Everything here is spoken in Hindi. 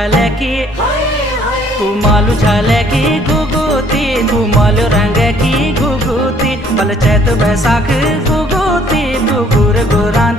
झाले की कुमालू झाले की घुघुती कुमालू रंग की घुघुती बल चैत बैसाख घुघुती घुघुर गुरां